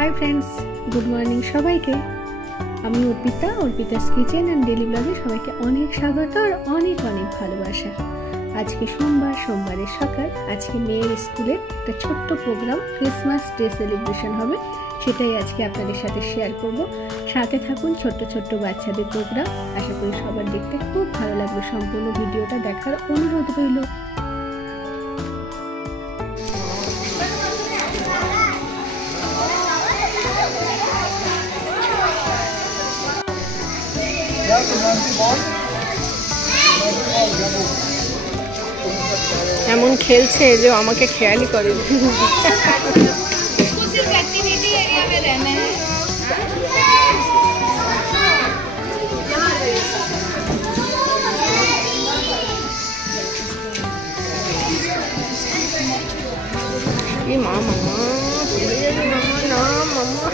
High friends, good morning सबाइके। आमी Arpita, Arpita's kitchen and daily ब्लगे सबाइके अनेक स्वागत और अनेक अनेक भालोबासा। आज के सोमवार, सोमवार सकाल आज के मेयर स्कूले एक छोट्ट प्रोग्राम क्रिसमास डे सेलिब्रेशन होबे, सेटाई आज के आपनादेर साथे शेयर करब। साथे थाकुन, छोट्ट छोट्ट बाच्चादेर प्रोग्राम, आशा करी सबार देखते खूब भालो लागबे। सम्पूर्ण भिडियोटा देखार अनुरोध रइल। এমন খেলছে যে আমাকে খেয়ালই করে। इसको सिर्फ एक्टिविटी एरिया में रहना है। ये मामा ना मामा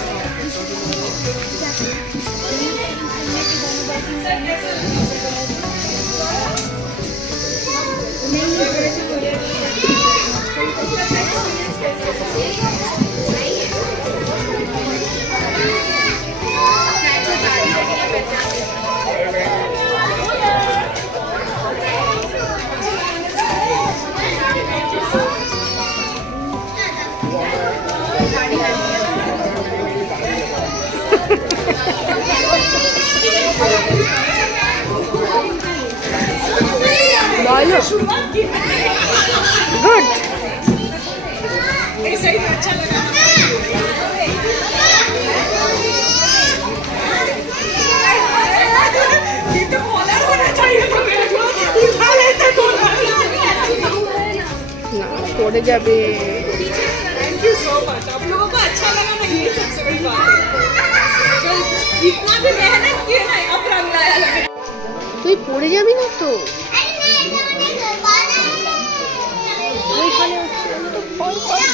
गुड। ऐसा ही अच्छा लगा। ये तो कॉलर होना चाहिए था मेरे को, उठा लेते कॉलर। ना पड़े जाबे। Thank you so much. आप लोगों को अच्छा लगा ना, ये सबसे बड़ी बात है। इतना भी मेहनत किए ना, अब रंग लाया लगे। তুই পড়ে যাবি না তো? ওইখানে হচ্ছে, আমি তো ভয় পাই।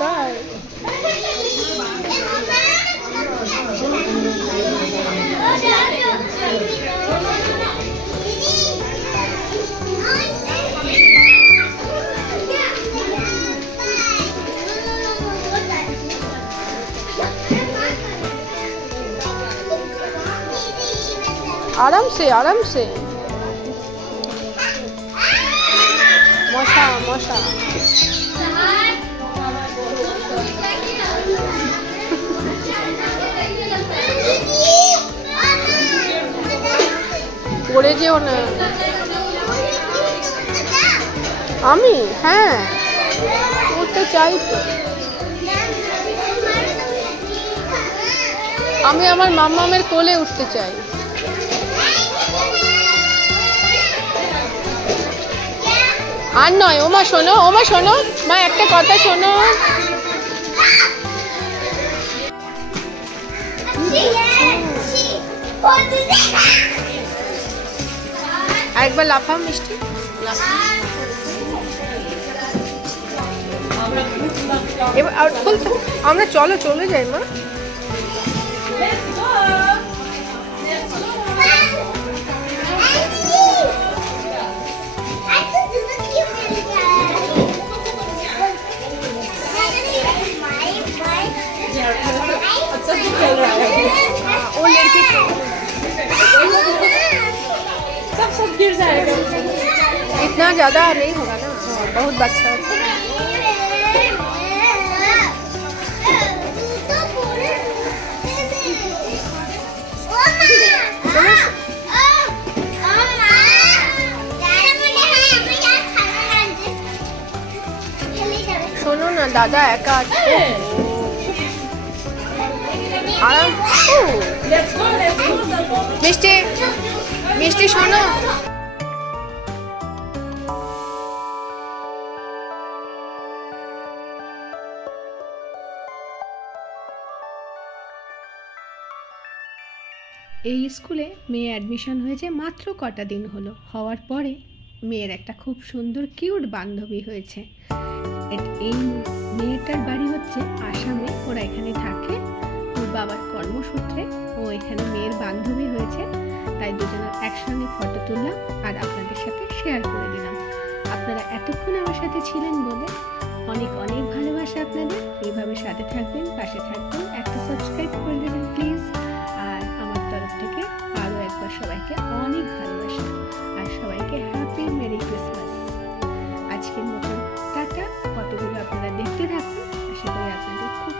তাই आराम से मशा मशा পড়ে যেও না। আমি হ্যাঁ উঠতে চাই তো। আমি আমার মাম্মামের কোলে উঠতে চাই। আর নয়, ওমা শোনো, মা একটা কথা শোনো। একবার লাফাও মিষ্টি, এবার আর বলতো আমরা চলে যাই মা। वो लड़की सब गिर जाएगा। इतना ज्यादा नहीं होगा ना, बहुत बच्चा है। শোনো না দাদা একা আছে। आराम मिष्टी मिष्टी शोनो। এই স্কুলে মেয়ে অ্যাডমিশন হয়েছে মাত্র কটা দিন হলো। হওয়ার পরে মেয়ের একটা খুব সুন্দর কিউট বান্ধবী হয়েছে। এই মেয়েটার বাড়ি হচ্ছে আসামে, ওরা এখানে থাকে। ওর বাবার কর্মসূত্রে ও এখানে মেয়ের বান্ধবী হয়েছে, তাই দুজনের একসঙ্গে ফটো তুললাম আর আপনাদের সাথে শেয়ার করে দিলাম। আপনারা এতক্ষণ আমার সাথে ছিলেন বলে অনেক অনেক ভালোবাসা আপনাদের। এইভাবে সাথে থাকবেন, পাশে থাকবেন, একটা সাবস্ক্রাইব করে দেবেন প্লিজ। আর আমার তরফ থেকে আরও একবার সবাইকে অনেক ভালোবাসা আর সবাইকে হ্যাপি মেরি ক্রিসমাস। আজকের মতো টাটা। ফটোগুলো আপনারা দেখতে থাকুন, আশা করি আপনাদের খুব